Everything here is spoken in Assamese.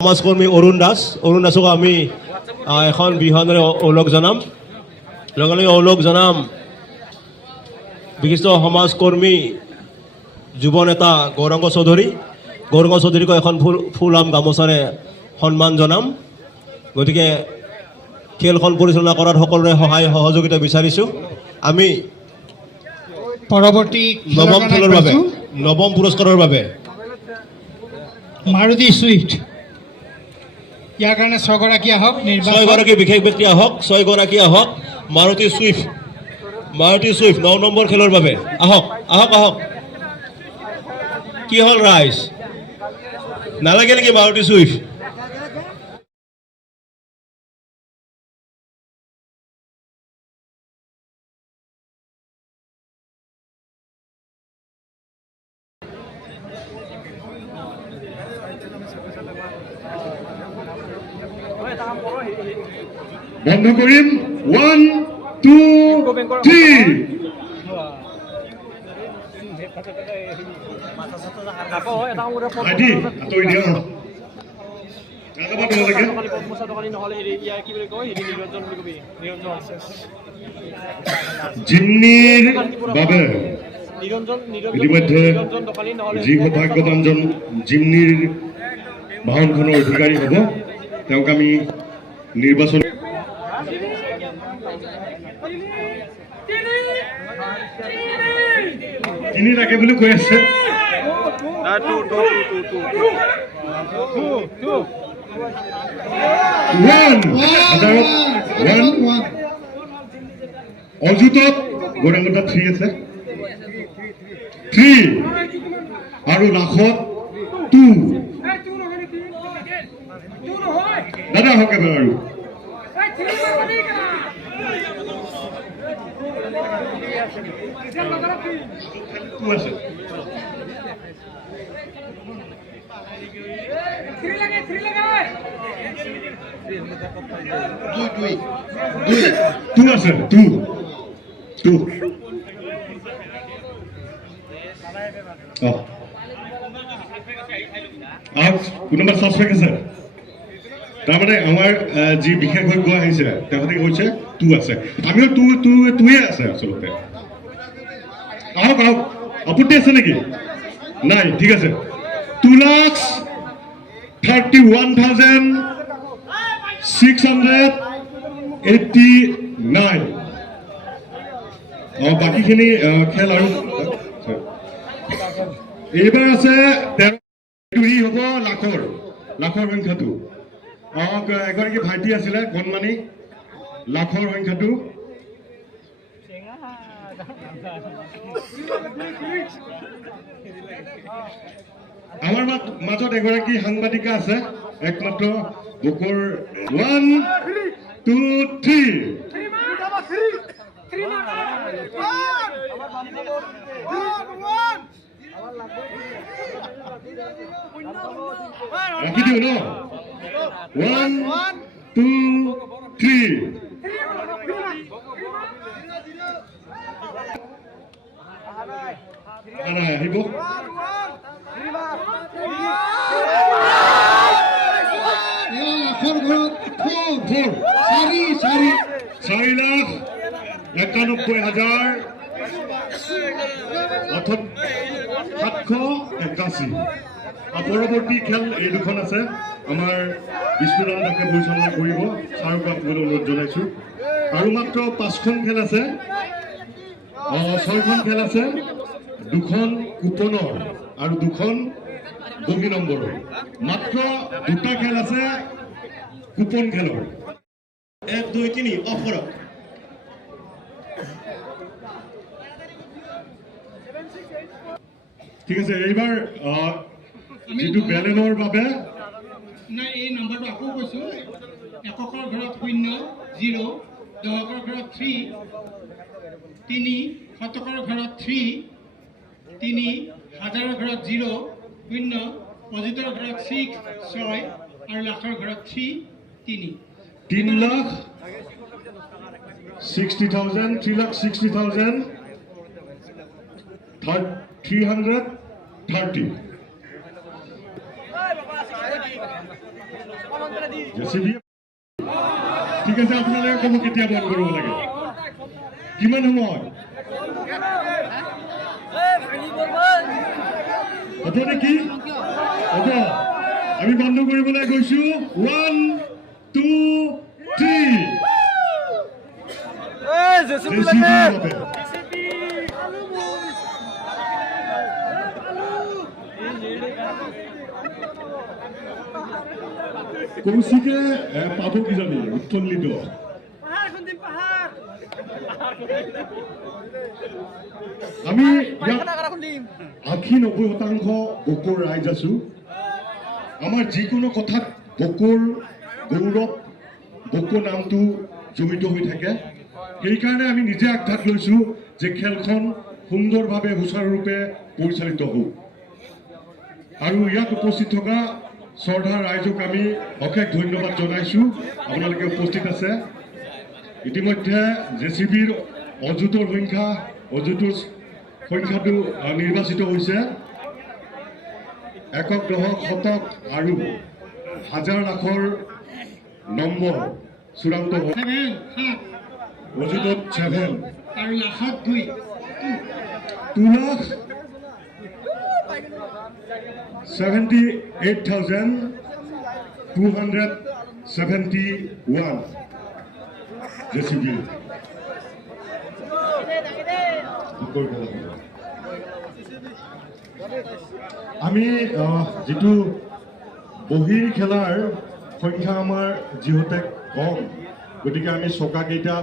সমাজকৰ্মী অৰুণ দাসক আমি এখন বিহুৱানেৰে ওলগ জনাম। লগে লগে ওলগ জনাম বিশিষ্ট সমাজকৰ্মী যুৱ নেতা গৌৰাংগ চৌধুৰীক এখন ফুলাম গামোচাৰে সন্মান জনাম। গতিকে খেলখন পৰিচালনা কৰাত সকলোৰে সহায় সহযোগিতা বিচাৰিছোঁ। আমি পৰৱৰ্তী নৱম খেলৰ বাবে নৱম পুৰস্কাৰৰ বাবে মাৰুতি চুইফ্ট ইয়াৰ কাৰণে 6 গৰাকী আহক। 6 গৰাকী বিশেষ ব্যক্তি আহক। 6 গৰাকী আহক। মাৰুতি চুইফ্ট 9 নম্বৰ খেলৰ বাবে আহক। কি হ'ল ৰাইজ, নালাগে নেকি মাৰুতি চুইফ্ট? বন্ধ কৰিম। 1 2 3 আদি আঁতৰি দিয়া জিমনিৰ বাবে ইতিমধ্যে যি সৌভাগ্যৱানজন জিমনিৰ বাহনখনৰ অধিকাৰী হ'ব তেওঁক আমি নিৰ্বাচন তিনি লাগে বুলি কৈ আছে। অযুতত গৌৰাংগত 3 আছে, 3 আৰু লাখত 2। দাদা হওক এবাৰ আৰু আছে। কোনোবা চাচপেক্ট আছে? তাৰমানে আমাৰ যি বিশেষজ্ঞ আহিছে তেখেতে কৈছে 2 আছে। আমিও 2 আছে আচলতে। আহক আপত্তি আছে নেকি? নাই, ঠিক আছে। 2,31,689। বাকীখিনি খেল আৰু এইবাৰ আছে 13 হ'ব লাখৰ সংখ্যাটো। এগৰাকী ভাইটি আছিলে কণমানি লাখৰ সংখ্যাটো। আমাৰ মাজত এগৰাকী সাংবাদিকা আছে একমাত্ৰ বুকৰ। 1 2 3 ৰাখি দিওঁ ন। 1 2 3 আহিব। 4,91,781। পৰৱৰ্তী খেল এই দুখন আছে। আমাৰ বিষ্ণুৰাম দাসে পৰিচালনা কৰিব। ছাৰক আপোনালৈ অনুৰোধ জনাইছোঁ। আৰু মাত্ৰ 5খন খেল আছে। 6খন খেল আছে। 2খন কুপনৰ আৰু 2খন বগী নম্বৰৰ। মাত্ৰ 2টা খেল আছে কুপন খেলৰ। 1 2 3 অফ কৰক। ঠিক আছে। এইবাৰ যিটো বেলেনৰ বাবে নাই, এই নম্বৰটো আকৌ কৈছোঁ। এককৰ ঘৰত 0 0, দহকৰ ঘৰত 3 3, শতকৰ ঘৰত 3 3, হাজাৰৰ ঘৰত 0 0, অযুতৰ ঘৰত 6 6 আৰু লাখৰ ঘৰত 3 3। 3,60,000 3,60,000 330। জেচিবি ঠিক আছে আপোনালোকে ক'ব কেতিয়া বন্ধ কৰিব লাগে কিমান সময় হ'ব নেকি হ'ব আমি বন্ধ কৰিবলৈ গৈছো 1 2 3 জেচিবিৰ বাবে কৌশিকে পাব কিজানি উৎফুল্লিত আমি 80-90% বকোৰ ৰাইজ আছো আমাৰ যিকোনো কথাত বকোৰ গৌৰৱ বকো নামটো জড়িত হৈ থাকে সেইকাৰণে আমি নিজে আগভাগ লৈছো যে খেলখন সুন্দৰভাৱে সুচাৰুৰূপে পৰিচালিত হওক আৰু ইয়াত উপস্থিত থকা শ্ৰদ্ধা ৰাইজক আমি অশেষ ধন্যবাদ জনাইছো আপোনালোকে উপস্থিত আছে ইতিমধ্যে জেচিবিৰ অযুতৰ সংখ্যাটো নিৰ্বাচিত হৈছে একক দশক শতক আৰু হাজাৰ লাখৰ নম্বৰ চূড়ান্ত অযুতত 7 আৰু লাখত 2 2,78,271 জেচিবি আমি যিটো বহিৰ খেলাৰ সংখ্যা আমাৰ যিহেতু কম গতিকে আমি চকাকেইটা